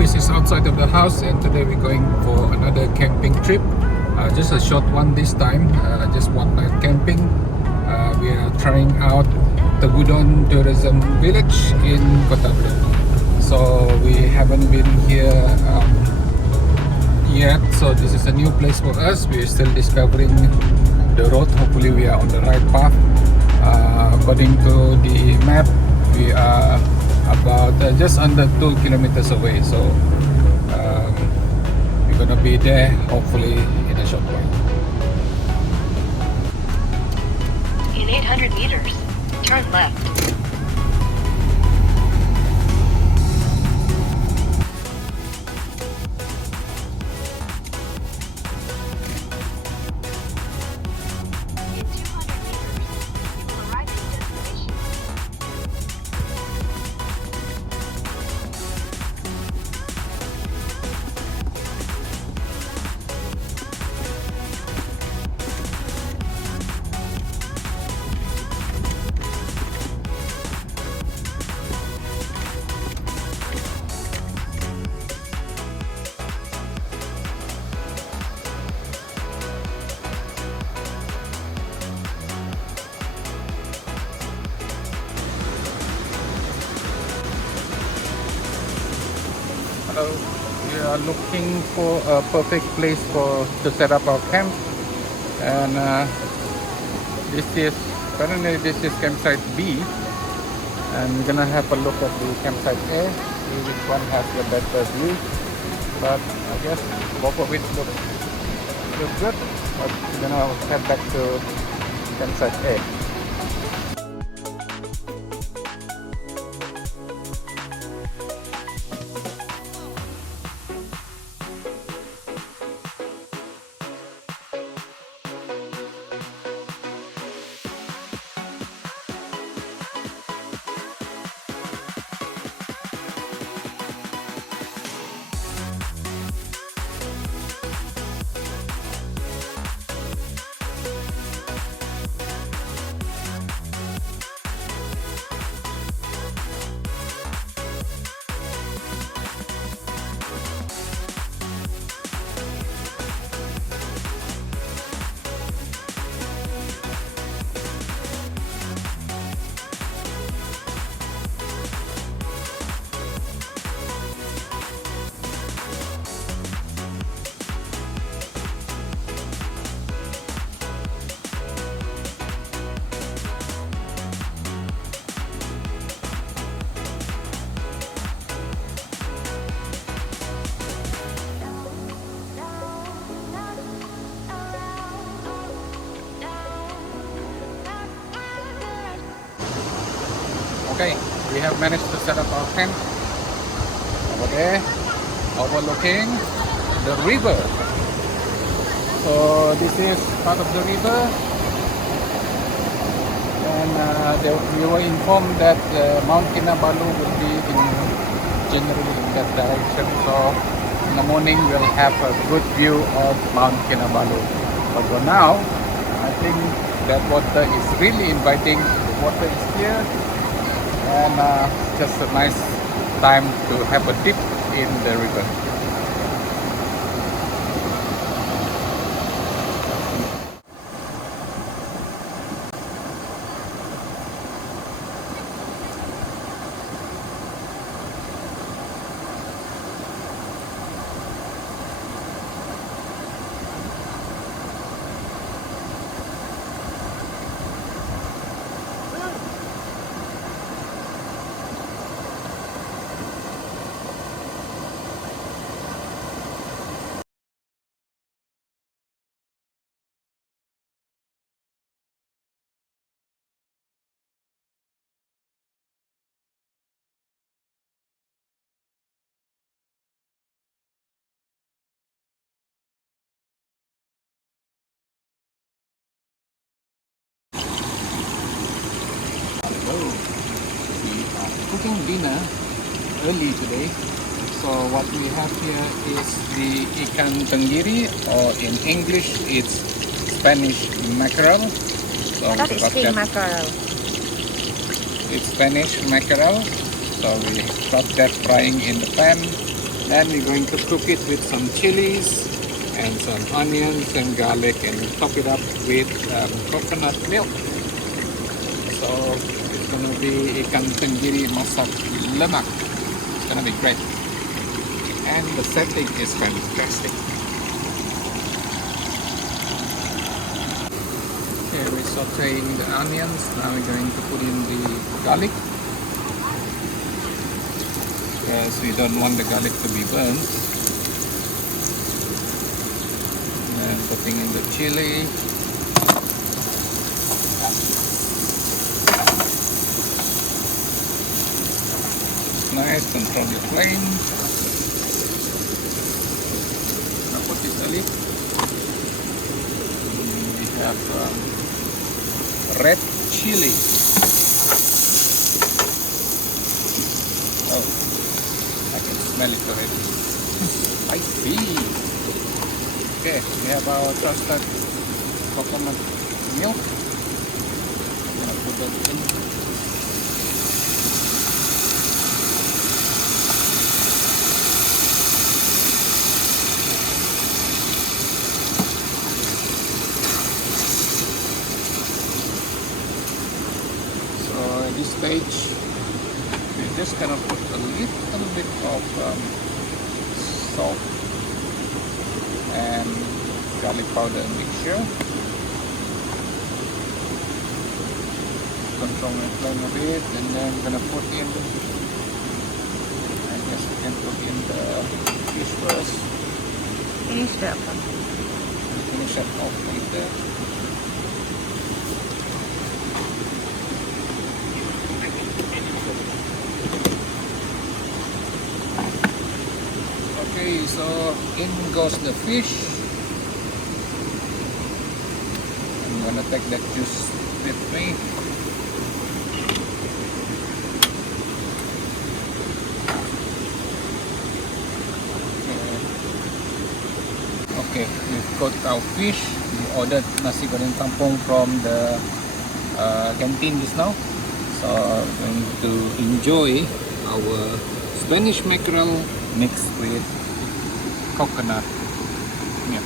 always is outside of the house, and today we're going for another camping trip. Just a short one this time, just one night camping. We are trying out Tegudon Tourism Village in Kota Belitung. So we haven't been here yet, so this is a new place for us. We're still discovering the road. Hopefully we are on the right path. According to the map, we are about just under 2 kilometers away, so we're gonna be there hopefully in a short while. In 800 meters, turn left. We are looking for a perfect place to set up our camp, and apparently this is campsite B, and we're gonna have a look at the campsite A, see which one has the better view. But I guess both of it look good, but we're gonna head back to campsite A. Okay, we have managed to set up our camp over there, overlooking the river. So this is part of the river, and we were informed that Mount Kinabalu will be generally in that direction. So in the morning we'll have a good view of Mount Kinabalu. But for now, I think that water is really inviting. The water is here, and just a nice time to have a dip in the river. Cooking dinner early today. So what we have here is the ikan tenggiri, or in English it's Spanish mackerel. So That is king mackerel. It's Spanish mackerel. So we got that frying in the pan Then we're going to cook it with some chilies and some onions and garlic and top it up with coconut milk. So it's gonna be ikan tenggiri masak lemak. It's gonna be great. And the setting is fantastic. Okay, we're sauteing the onions. Now we're going to put in the garlic, because we don't want the garlic to be burnt. And putting in the chili. Nice, control your flame. Now put it a lid. We have red chili. Oh, I can smell it already. Spicy. Okay, we have our roasted coconut milk. I'm gonna put that in. So at this stage, we're just gonna put a little bit of salt and garlic powder mixture. Control my flame a bit, and then I'm gonna put in, I guess we can put in the fish first. Finish that one. Finish that off later. Okay, so in goes the fish. I'm gonna take that juice with me. Okay, we've got our fish. We ordered nasi goreng kampung from the canteen just now. So we're going to enjoy our Spanish mackerel mixed with coconut milk.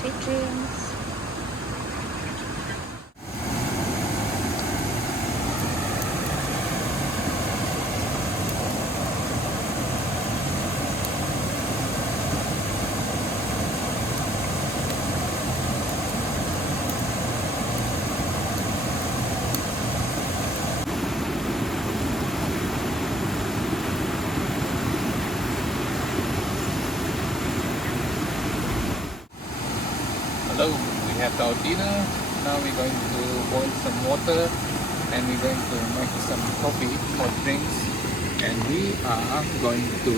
Sweet dreams. Hello, we have our dinner. Now we're going to boil some water and we're going to make some coffee for drinks, and we are going to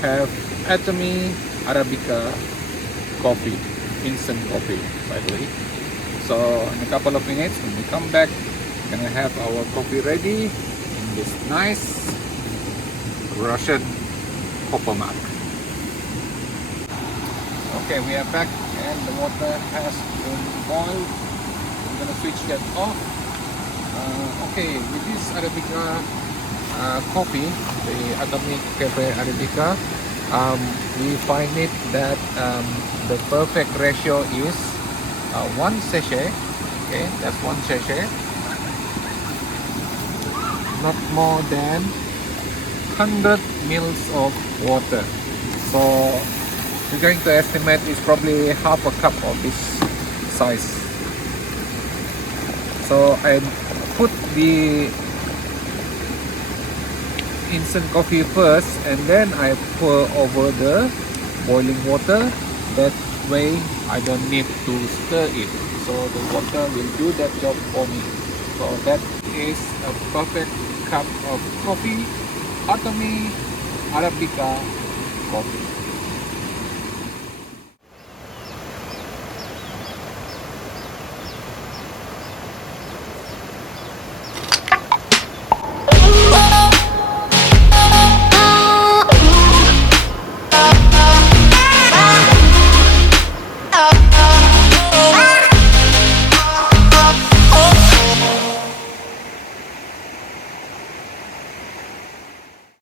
have Atomy Arabica coffee, instant coffee by the way. So in a couple of minutes when we come back, we're gonna have our coffee ready in this nice Russian copper mug. Okay, we are back and the water has been boiled. I'm gonna switch that off. Okay, with this Arabica coffee, the Atomic Cafe Arabica, we find it that the perfect ratio is one sachet. Okay, that's one sachet, not more than 100 mils of water. So we're going to estimate it's probably half a cup of this size. So I put the instant coffee first and then I pour over the boiling water. That way I don't need to stir it. So the water will do that job for me. So that is a perfect cup of coffee, Atomy Arabica coffee.